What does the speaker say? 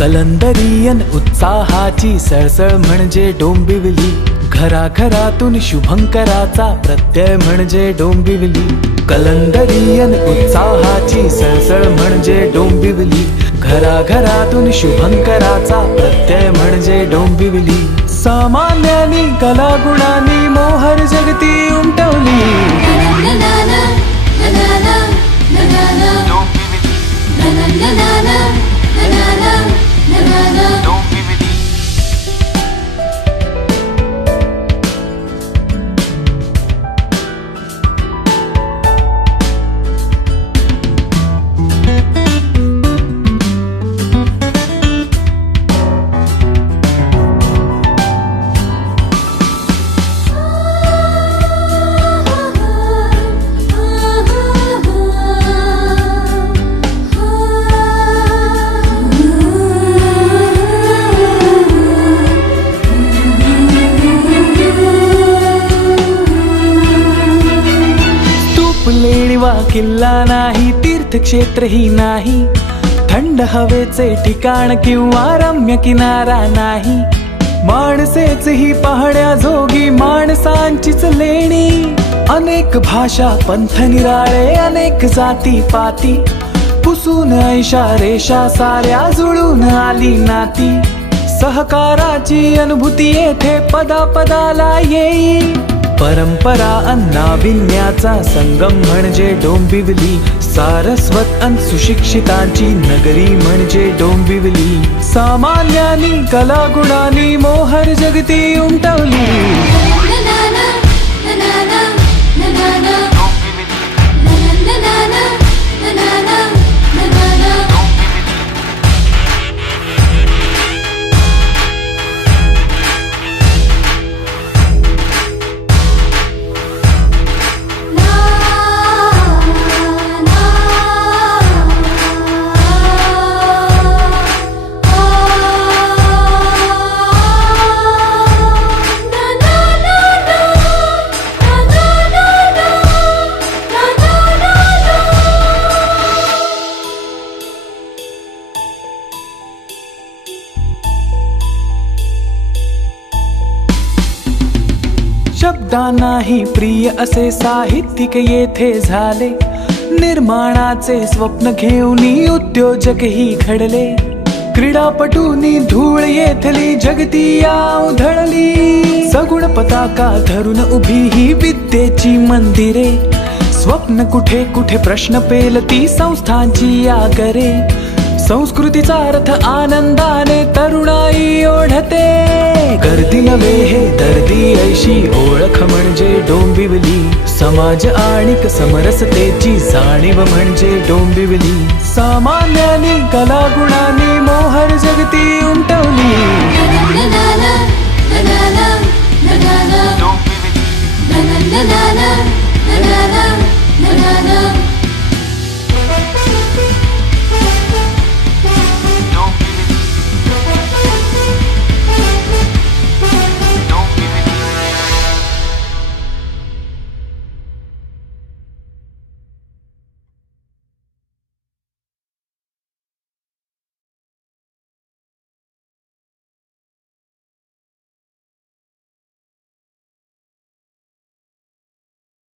कलंदरियन उत्साहाची सळसळ म्हणजे डोंबिवली, घराघरातून शुभंकराचा प्रत्यय म्हणजे डोंबिवली. कलंदरियन उत्साहाची सळसळ म्हणजे डोंबिवली, घराघरातून शुभंकराचा प्रत्यय म्हणजे डोंबिवली. सामान्यांनी कलागुणांनी मोहर जगती उमटवली. लेणीवा किल्ला नाही, तीर्थक्षेत्रही नाही, थंड हवेचे ठिकाण किंवा रम्य किनारा नाही. माणसेच ही पाहण्याजोगी माणसांचीच लेणी. अनेक भाषा पंथ निराळे, अनेक जाती पाती, पुसून ऐशा रेषा साऱ्या जुळून आली नाती. सहकाराची अनुभूती येथे पदापदाला येई. परंपरा अन नाविन्याचा संगम म्हणजे डोंबिवली. सारस्वत अन सुशिक्षितांची नगरी म्हणजे डोंबिवली. सामान्यांनी कलागुणांनी मोहर जगती उमटवली. शब्दांनाही प्रिय असे साहित्यिक येथे झाले. निर्माणाचे स्वप्न घेऊन उद्योजकही घडले. क्रीडापटूंनी धूळ येथली जगती या उधळली. सगुण पताका धरून उभी ही विद्येची मंदिरे. स्वप्न कुठे कुठे प्रश्न पेलती संस्थांची आगरे. संस्कृतीचा अर्थ आनंदाने तरुणाई ओढते. गर्दी नव्हे हे दर्दी ऐशी ओळख म्हणजे डोंबिवली. समाज आणिक समरसतेची जाणीव म्हणजे डोंबिवली. सामान्यांनी कलागुणा